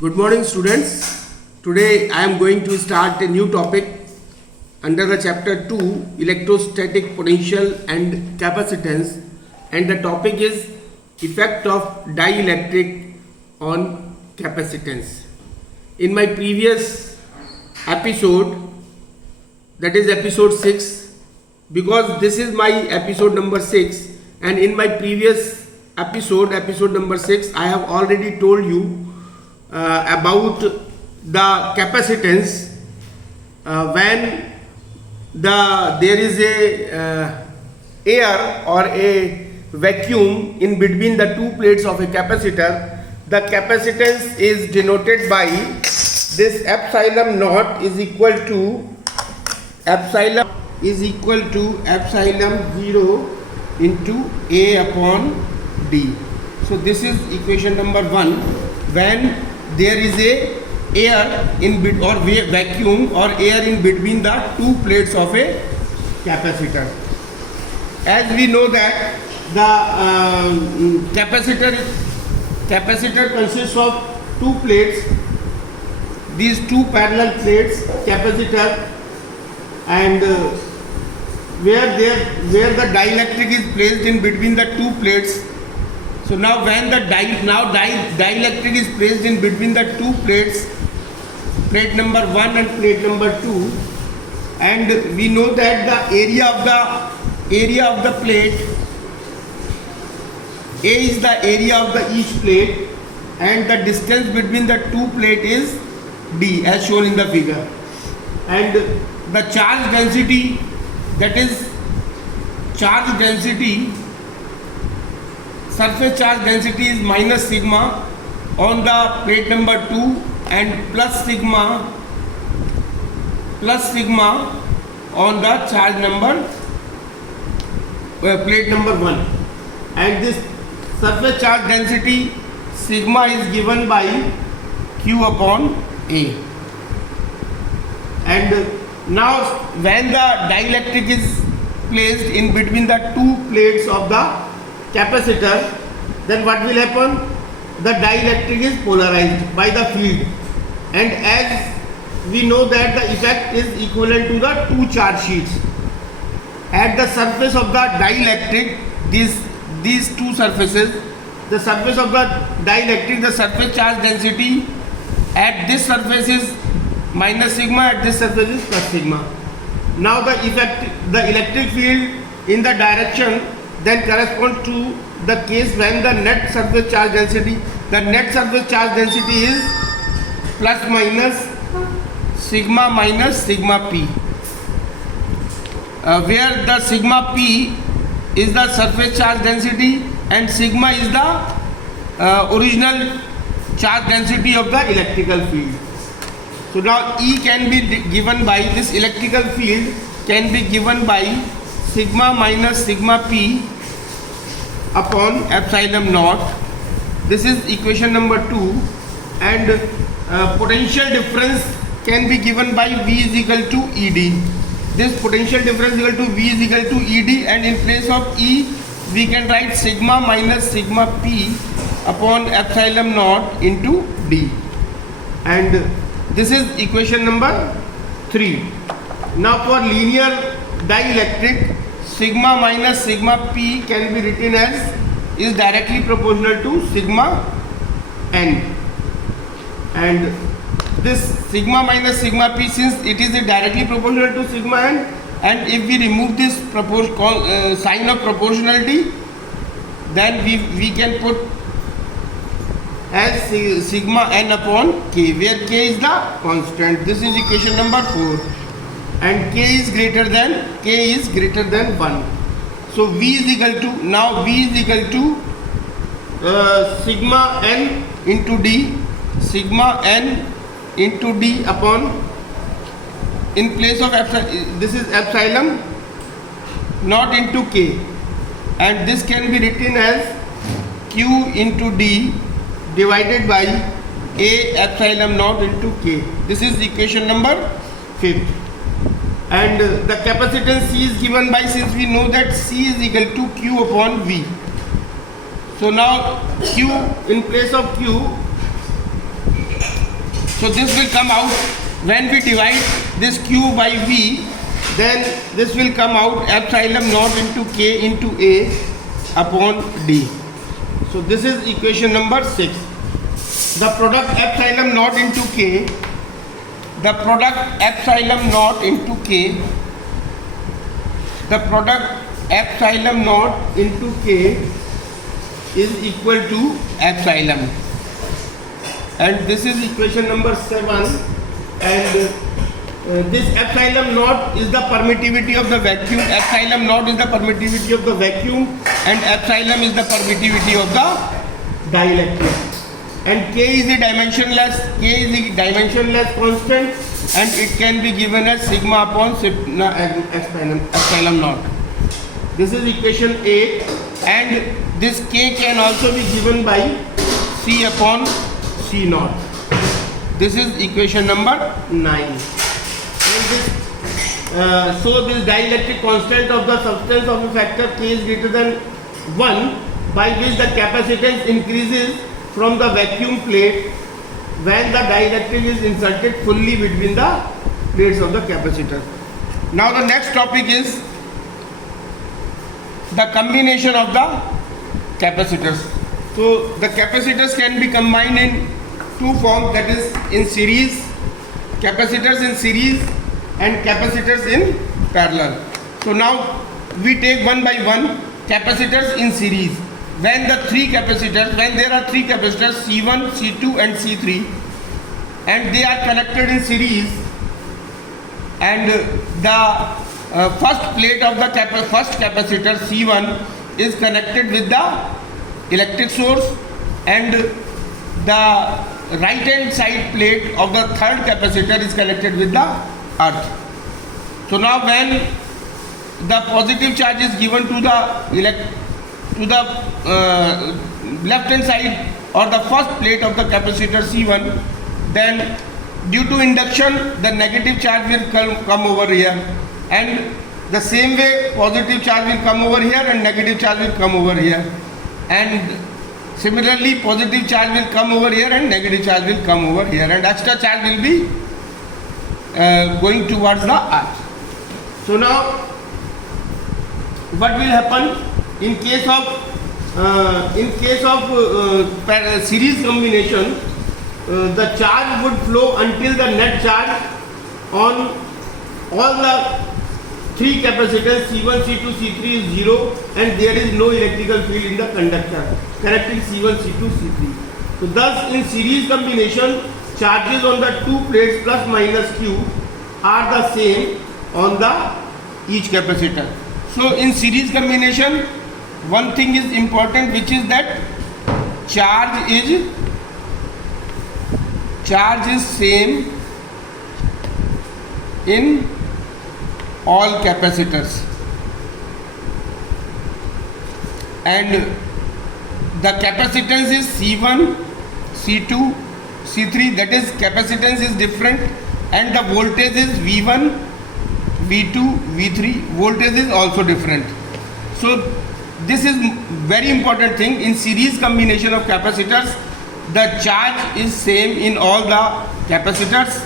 Good morning, students. Today I am going to start a new topic under the chapter 2 electrostatic potential and capacitance, and the topic is effect of dielectric on capacitance. In my previous episode, that is episode 6, because this is my episode number 6, and in my previous episode number 6, I have already told you about the capacitance when there is a air or a vacuum in between the two plates of a capacitor. The capacitance is denoted by this epsilon naught is equal to epsilon 0 into A upon D. So this is equation number 1. When there is a air in or vacuum or air in between the two plates of a capacitor. As we know that the capacitor consists of two plates, these two parallel plates, capacitor, and where the dielectric is placed in between the two plates. So now when the dielectric is placed in between the two plates, plate number 1 and plate number 2, and we know that the area of the plate, A is the area of each plate, and the distance between the two plates is D, as shown in the figure. And the charge density, that is charge density, surface charge density is minus sigma on the plate number 2 and plus sigma on the charge number plate number 1. And this surface charge density sigma is given by Q upon A. And now when the dielectric is placed in between the two plates of the capacitor, then what will happen? The dielectric is polarized by the field, and as we know that the effect is equivalent to the two charge sheets. At the surface of the dielectric, these two surfaces, the surface of the dielectric, the surface charge density at this surface is minus sigma, at this surface is plus sigma. Now the electric field in the direction then corresponds to the case when the net surface charge density is plus minus sigma p, where the sigma p is the surface charge density and sigma is the original charge density of the electrical field. So now E can be given by, this electrical field can be given by sigma minus sigma p upon epsilon naught. This is equation number 2, and potential difference can be given by V is equal to ED. This potential difference is equal to V is equal to ED, and in place of E we can write sigma minus sigma p upon epsilon naught into D. And this is equation number 3. Now for linear dielectric, sigma minus sigma p can be written as is directly proportional to sigma n. And this sigma minus sigma p, since it is directly proportional to sigma n, and if we remove this sign of proportionality, then we can put as sigma n upon k, where k is the constant. This is equation number 4, and k is greater than 1. So V is equal to sigma n into D upon, in place of epsilon, this is epsilon naught into k, and this can be written as Q into D divided by A epsilon naught into k. This is equation number 5. And the capacitance C is given by, since we know that C is equal to Q upon V. So now Q, in place of Q So this will come out when we divide this Q by V, then this will come out epsilon naught into K into A upon D. So this is equation number 6. The product epsilon naught into K, the product epsilon naught into K, the product epsilon naught into K is equal to epsilon. And this is equation number 7, and this epsilon naught is the permittivity of the vacuum, epsilon naught is the permittivity of the vacuum, and epsilon is the permittivity of the dielectric. And K is the dimensionless constant, and it can be given as sigma upon epsilon naught. This is equation 8, and this K can also be given by C upon C naught. This is equation number 9. So this dielectric constant of the substance of a factor K is greater than 1, by which the capacitance increases from the vacuum plate when the dielectric is inserted fully between the plates of the capacitor. Now the next topic is the combination of the capacitors. So the capacitors can be combined in two forms, that is in series, capacitors in series and capacitors in parallel. So now we take one by one. Capacitors in series. When there are three capacitors C1, C2 and C3, and they are connected in series, and the first plate of the first capacitor C1 is connected with the electric source, and the right hand side plate of the third capacitor is connected with the earth. So now when the positive charge is given to the left hand side or the first plate of the capacitor C1, then due to induction the negative charge will come over here, and the same way positive charge will come over here and negative charge will come over here, and similarly positive charge will come over here and negative charge will come over here, and extra charge will be going towards the earth. So now what will happen in case of series combination? The charge would flow until the net charge on all the three capacitors C1, C2, C3 is 0, and there is no electrical field in the conductor connecting C1, C2, C3. So thus in series combination, charges on the two plates plus minus Q are the same on the each capacitor. So in series combination, one thing is important, which is that charge is same in all capacitors, and the capacitance is C1, C2, C3, that is capacitance is different, and the voltage is V1, V2, V3, voltage is also different. So this is very important thing. In series combination of capacitors, the charge is same in all the capacitors,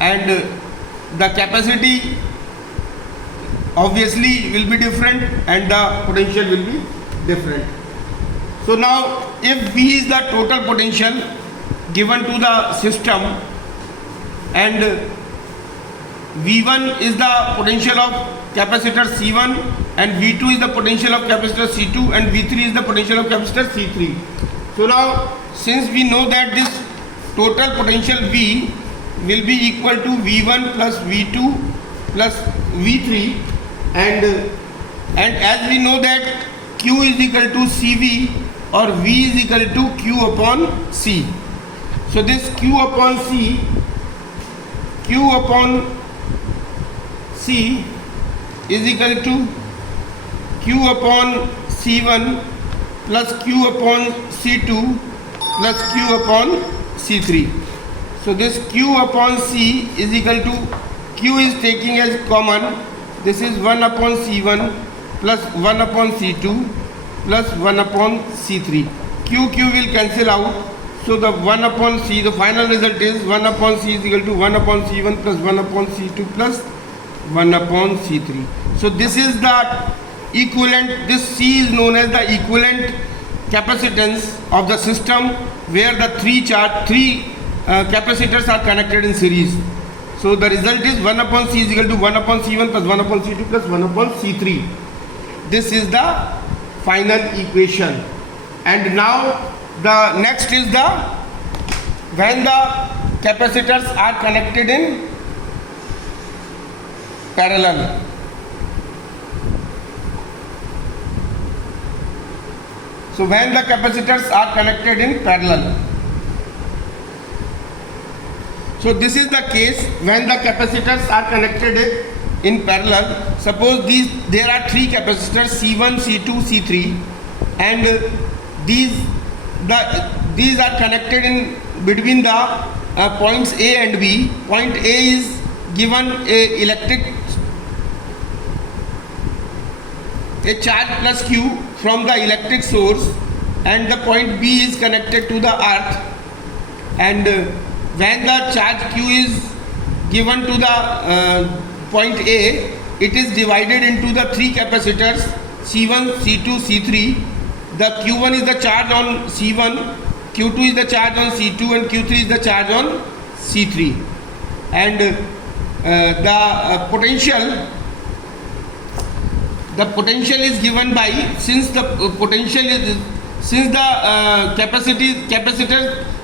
and the capacity obviously will be different and the potential will be different. So now if V is the total potential given to the system, and V1 is the potential of capacitor C1, and V2 is the potential of capacitor C2, and V3 is the potential of capacitor C3. So now since we know that this total potential V will be equal to V1 plus V2 plus V3, and as we know that Q is equal to CV or V is equal to Q upon C. So this Q upon C is equal to Q upon C1 plus Q upon C2 plus Q upon C3. So this Q upon C is equal to, Q is taking as common, this is 1 upon C1 plus 1 upon C2 plus 1 upon C3. Q will cancel out. So the 1 upon C, the final result is 1 upon C is equal to 1 upon C1 plus 1 upon C2 plus 1 upon C3. So this is the equivalent, this C is known as the equivalent capacitance of the system where the three capacitors are connected in series. So the result is 1 upon C is equal to 1 upon C1 plus 1 upon C2 plus 1 upon C3. This is the final equation. And now the next is the when the capacitors are connected in parallel. So when the capacitors are connected in parallel. So this is the case when the capacitors are connected in parallel. Suppose there are three capacitors C1, C2, C3, and these are connected in between the points A and B. Point A is given a charge plus Q from the electric source, and the point B is connected to the earth, and when the charge Q is given to the point A, it is divided into the three capacitors C1, C2, C3. The Q1 is the charge on C1, Q2 is the charge on C2, and Q3 is the charge on C3. And the potential is given by, since the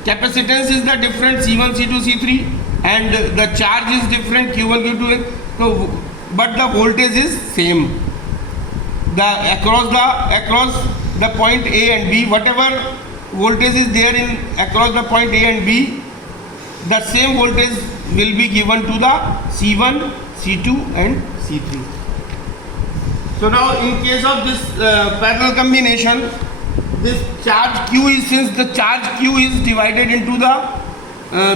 capacitance is the different C1, C2, C3, and the charge is different Q1, Q2, so, but the voltage is same. Across the point A and B, whatever voltage is there in across the point A and B, the same voltage will be given to the C1, C2 and C3. So now in case of this parallel combination, this charge Q is, since the charge Q is divided into the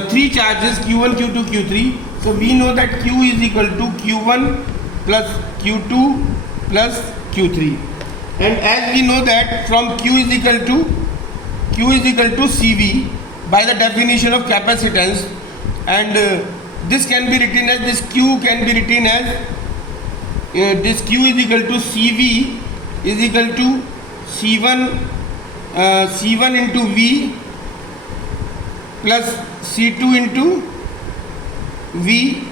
three charges Q1, Q2, Q3, so we know that Q is equal to Q1 plus Q2 plus Q3. And as we know that from Q is equal to CV by the definition of capacitance, and this can be written as, this Q can be written as this Q is equal to CV is equal to C1 into V plus C2 into V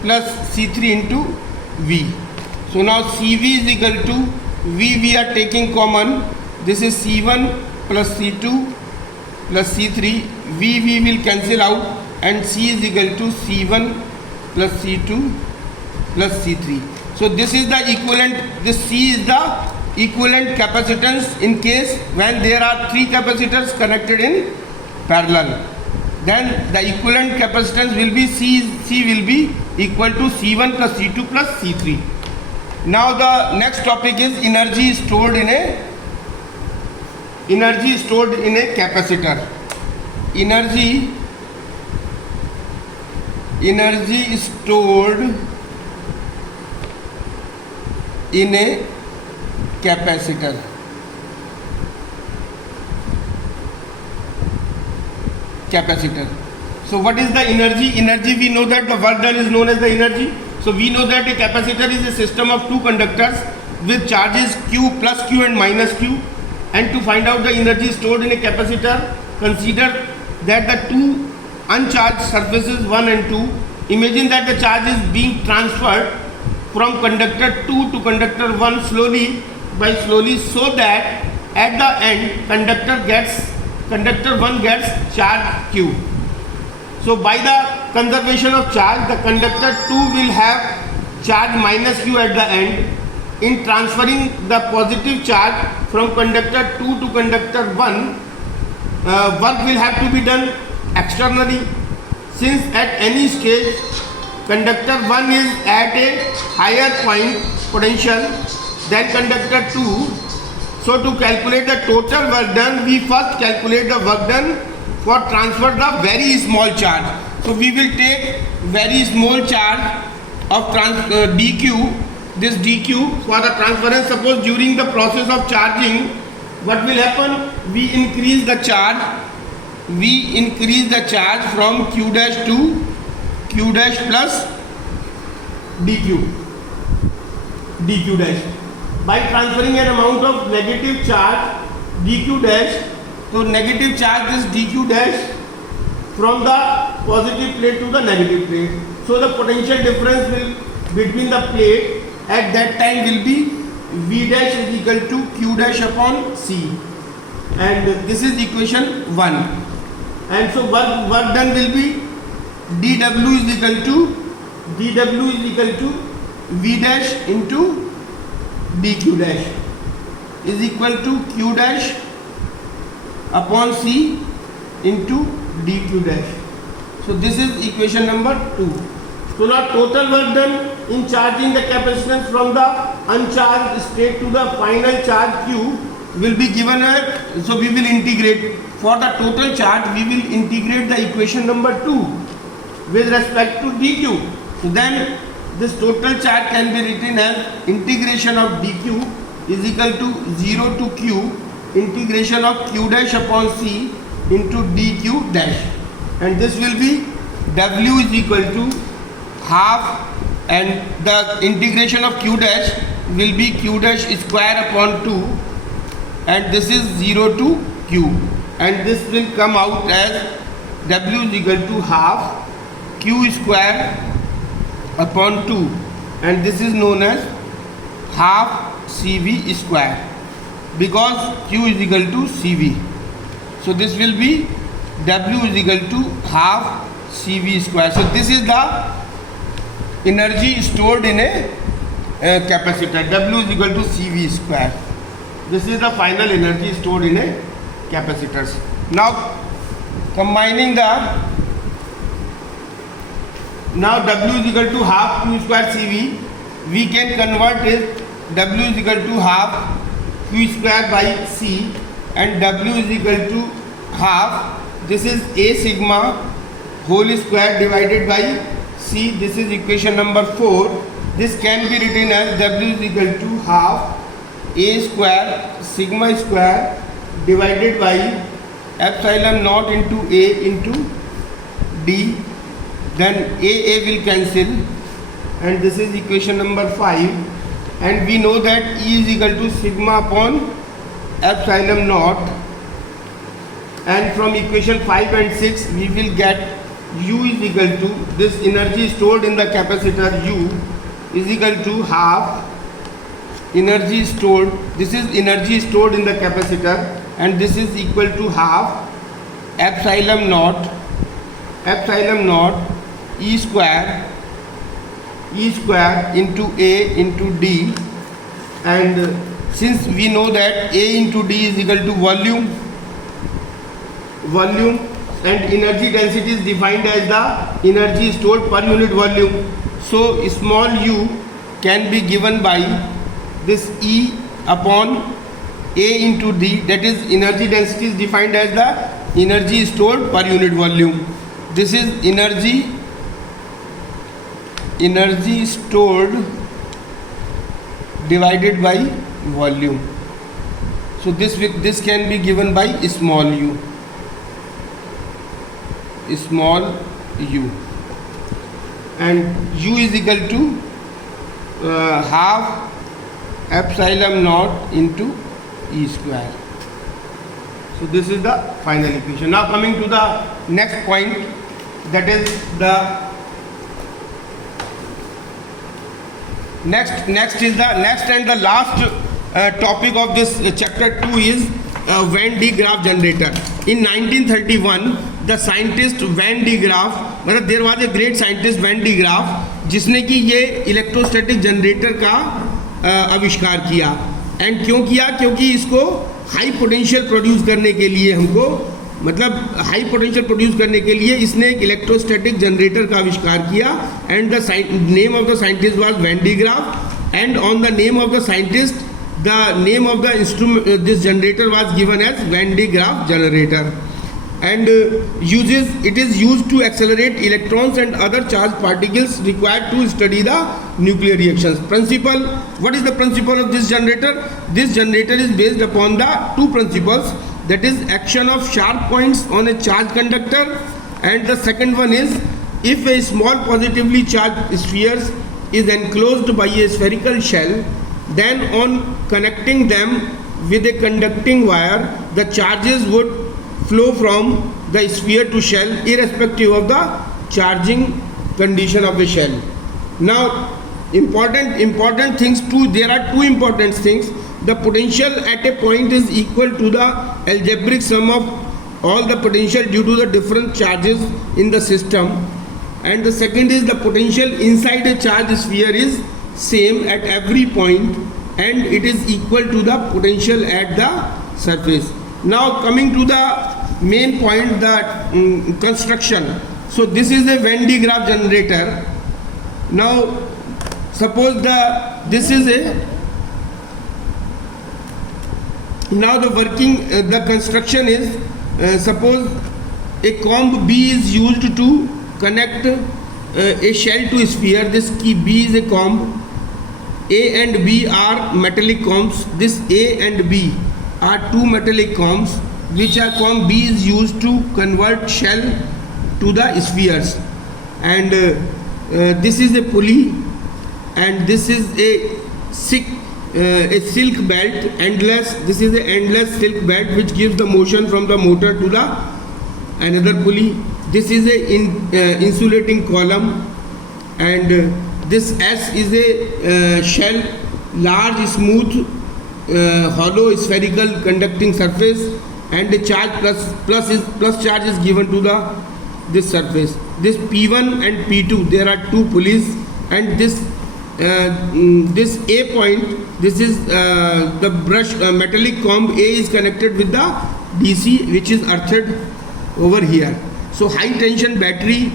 plus C3 into V. So now CV is equal to V, we are taking common, this is C1 plus C2 plus C3, V will cancel out, and C is equal to C1 plus C2 plus C3. So this is the equivalent, this C is the equivalent capacitance in case when there are three capacitors connected in parallel. Then the equivalent capacitance will be C will be equal to C1 plus C2 plus C3. Now the next topic is energy stored in a capacitor. Energy stored in a capacitor. So what is the energy? Energy, we know that the work done is known as the energy. So we know that a capacitor is a system of two conductors with charges Q plus Q and minus Q. And to find out the energy stored in a capacitor, consider that the two uncharged surfaces 1 and 2. Imagine that the charge is being transferred from conductor 2 to conductor 1 slowly, so that at the end conductor 1 gets charge Q. So by the conservation of charge, the conductor 2 will have charge minus Q at the end. In transferring the positive charge from conductor 2 to conductor 1, work will have to be done externally. Since at any stage conductor 1 is at a higher point potential than conductor 2, so to calculate the total work done, we first calculate the work done for transfer the very small charge. So we will take very small charge of dq, this dq for the transference. Suppose during the process of charging, what will happen? We increase the charge we increase the charge from q dash to q dash plus dq dash by transferring an amount of negative charge dq dash. So negative charge is dq dash from the positive plate to the negative plate. So the potential difference will between the plate at that time will be V dash is equal to Q dash upon C, and this is equation 1. And so work done will be dW is equal to V dash into dQ dash is equal to Q dash upon C into dQ dash. So this is equation number 2. So now total work done in charging the capacitance from the uncharged state to the final charge Q will be given as, so we will integrate. For the total charge we will integrate the equation number 2 with respect to dq. So then this total charge can be written as integration of dq is equal to 0 to q integration of q dash upon c into dq dash, and this will be w is equal to half, and the integration of q dash will be q dash square upon 2, and this is 0 to q, and this will come out as w is equal to half q square upon 2, and this is known as half cv square because q is equal to cv. So this will be w is equal to half cv square. So this is the energy stored in a capacitor. W is equal to cv square. This is the final energy stored in a capacitor. Now combining the, now W is equal to half q square cv, we can convert it W is equal to half q square by c, and W is equal to half, this is a sigma whole square divided by c. This is equation number 4. This can be written as W is equal to half a square sigma square divided by epsilon naught into a into d, then a will cancel, and this is equation number 5, and we know that E is equal to sigma upon epsilon naught, and from equation 5 and 6 we will get U is equal to this energy stored in the capacitor U is equal to half energy stored, this is energy stored in the capacitor, and this is equal to half epsilon naught E square into A into D, and since we know that A into D is equal to volume, and energy density is defined as the energy stored per unit volume, so small u can be given by this E upon A into D, that is energy density is defined as the energy stored per unit volume. This is energy stored divided by volume. So this can be given by small u, and u is equal to half epsilon naught into E square. So this is the final equation. Now coming to the next point, that is the next and the last topic of this chapter 2 is Van de Graaff generator. In 1931 the scientist Van de Graaff, मतलब there was a great scientist Van de Graaff, जिसने कि ये electrostatic generator का आविष्कार किया. And क्यों किया? क्योंकि इसको हाई पोटेंशियल प्रोड्यूस करने के लिए हमको, मतलब हाई पोटेंशियल प्रोड्यूस करने के लिए इसने एक इलेक्ट्रोस्टैटिक जनरेटर का आविष्कार किया. And the name of the scientist was Van de Graaff, and on the name of the scientist the name of the instrument this generator was given as Van de Graaff generator. And it is used to accelerate electrons and other charged particles required to study the nuclear reactions. What is the principle of this generator? This generator is based upon the two principles. that is action of sharp points on a charged conductor, and the second one is if a small positively charged sphere is enclosed by a spherical shell, then on connecting them with a conducting wire, the charges would flow from the sphere to shell irrespective of the charging condition of the shell. Now important things too, there are two important things. The potential at a point is equal to the algebraic sum of all the potential due to the different charges in the system, and the second is the potential inside a charged sphere is same at every point and it is equal to the potential at the surface. Now coming to the main point, the construction. So this is a Venn diagram generator. Now suppose this is a, now the working the construction is suppose a comb B is used to connect a shell to a sphere. This key B is a comb. A and B are metallic combs. This A and B are two metallic combs, which are comb B is used to convert shell to the spheres, and this is a pulley, and this is a silk belt, endless. This is a endless silk belt which gives the motion from the motor to the another pulley. This is a insulating column, and this S is a shell, large, smooth, hollow, spherical conducting surface, and the charge plus charge is given to this surface. This P1 and P2, there are two pulleys, and this A point, this is the brush metallic comb A is connected with the DC, which is earthed over here. So high tension battery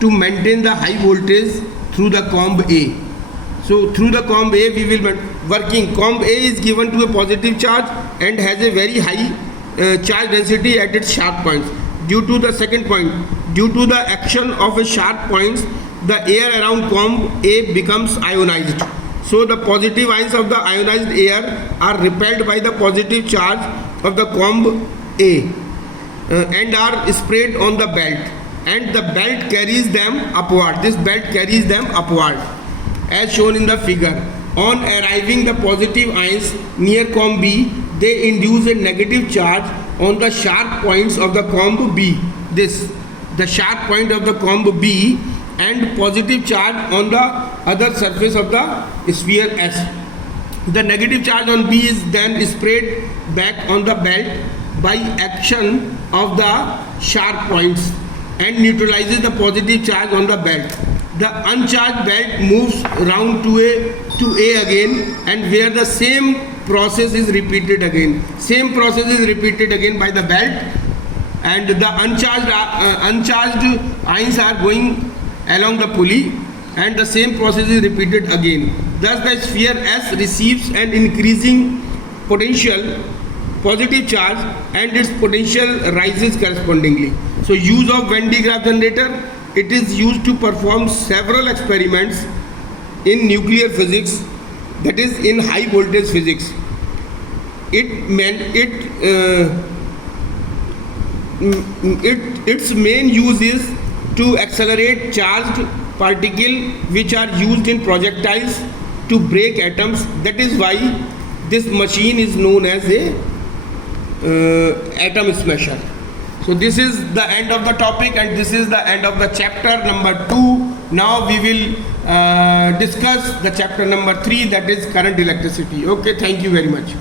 to maintain the high voltage through the comb A. So through the comb A we will working. Comb A is given to a positive charge and has a very high charge density at its sharp points. Due to the second point, due to the action of a sharp points, the air around comb A becomes ionized. So the positive ions of the ionized air are repelled by the positive charge of the comb A and are sprayed on the belt, and the belt carries them upward. This belt carries them upward as shown in the figure. On arriving the positive ions near comb B, they induce a negative charge on the sharp points of the comb B. The sharp point of the comb B, and positive charge on the other surface of the sphere S. The negative charge on B is then sprayed back on the belt by action of the sharp points and neutralizes the positive charge on the belt. The uncharged belt moves round to A again, and where the same process is repeated again. Same process is repeated again by the belt, and the uncharged ions are going along the pulley, and the same process is repeated again. Thus the sphere S receives an increasing potential positive charge and its potential rises correspondingly. So use of Venn diagram generator, it is used to perform several experiments in nuclear physics, that is in high voltage physics. Its main use is to accelerate charged particles which are used in projectiles to break atoms. That is why this machine is known as a atom smasher. So this is the end of the topic, and this is the end of the chapter number 2. Now we will discuss the chapter number 3, that is current electricity. Okay, thank you very much.